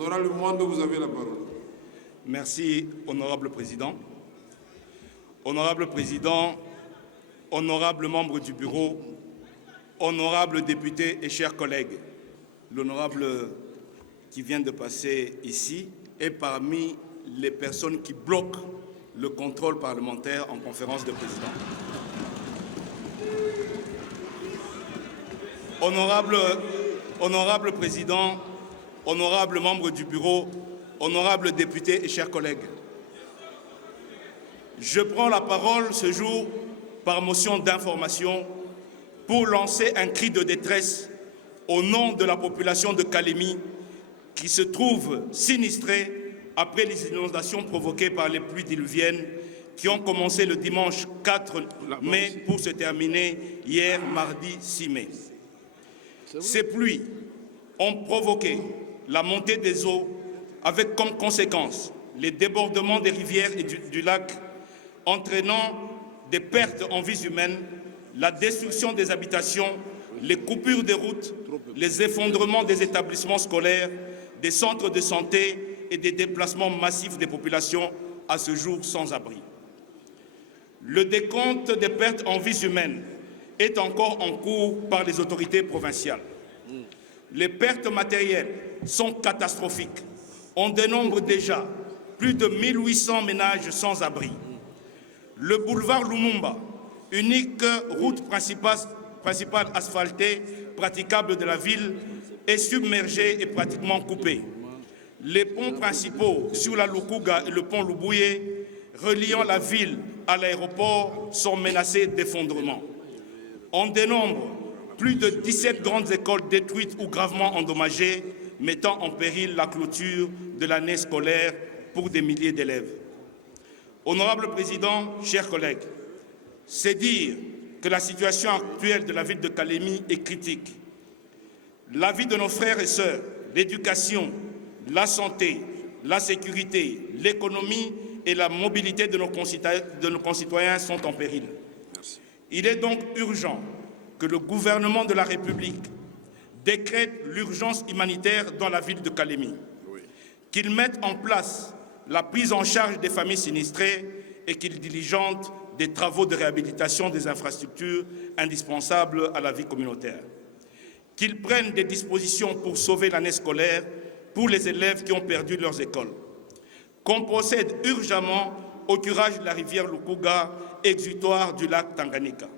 Honorable Mwando, vous avez la parole. Merci, honorable président. Honorable président, honorables membres du bureau, honorables députés et chers collègues, l'honorable qui vient de passer ici est parmi les personnes qui bloquent le contrôle parlementaire en conférence de présidents. Honorable président, honorables membres du bureau, honorables députés et chers collègues, je prends la parole ce jour par motion d'information pour lancer un cri de détresse au nom de la population de Kalemi qui se trouve sinistrée après les inondations provoquées par les pluies diluviennes qui ont commencé le dimanche 4 mai pour se terminer hier, mardi 6 mai. Ces pluies ont provoqué la montée des eaux avec comme conséquence les débordements des rivières et du lac, entraînant des pertes en vies humaines, la destruction des habitations, les coupures de routes, les effondrements des établissements scolaires, des centres de santé et des déplacements massifs des populations à ce jour sans abri. Le décompte des pertes en vies humaines est encore en cours par les autorités provinciales. Les pertes matérielles sont catastrophiques. On dénombre déjà plus de 1800 ménages sans abri. Le boulevard Lumumba, unique route principale asphaltée praticable de la ville, est submergé et pratiquement coupé. Les ponts principaux sur la Lukuga et le pont Lubouye, reliant la ville à l'aéroport, sont menacés d'effondrement. On dénombre plus de 17 grandes écoles détruites ou gravement endommagées, mettant en péril la clôture de l'année scolaire pour des milliers d'élèves. Honorable Président, chers collègues, c'est dire que la situation actuelle de la ville de Kalemi est critique. La vie de nos frères et sœurs, l'éducation, la santé, la sécurité, l'économie et la mobilité de nos concitoyens sont en péril. Merci. Il est donc urgent que le gouvernement de la République décrète l'urgence humanitaire dans la ville de Kalemi, qu'il mette en place la prise en charge des familles sinistrées et qu'il diligente des travaux de réhabilitation des infrastructures indispensables à la vie communautaire. Qu'ils prennent des dispositions pour sauver l'année scolaire pour les élèves qui ont perdu leurs écoles. Qu'on procède urgemment au curage de la rivière Lukuga, exutoire du lac Tanganyika.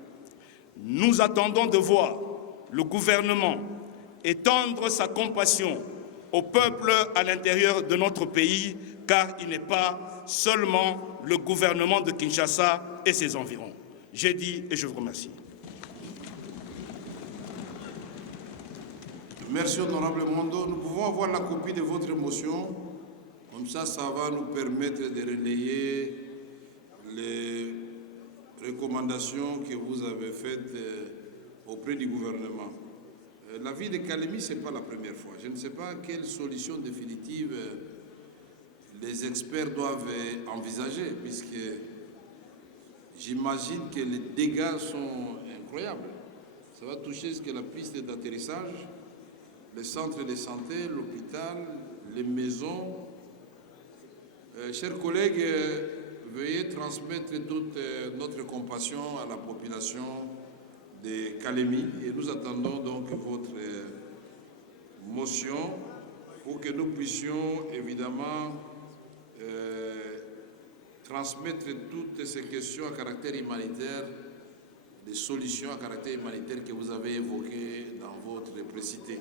Nous attendons de voir le gouvernement étendre sa compassion au peuple à l'intérieur de notre pays, car il n'est pas seulement le gouvernement de Kinshasa et ses environs. J'ai dit et je vous remercie. Merci, honorable Mondo. Nous pouvons avoir la copie de votre motion. Comme ça va nous permettre de relayer les recommandations que vous avez faites auprès du gouvernement. La ville de Kalemi, ce n'est pas la première fois. Je ne sais pas quelle solution définitive les experts doivent envisager, puisque j'imagine que les dégâts sont incroyables. Ça va toucher jusqu'à la piste d'atterrissage, les centres de santé, l'hôpital, les maisons. Chers collègues, veuillez transmettre toute notre compassion à la population de Kalemi et nous attendons donc votre motion pour que nous puissions évidemment transmettre toutes ces questions à caractère humanitaire, des solutions à caractère humanitaire que vous avez évoquées dans votre précité.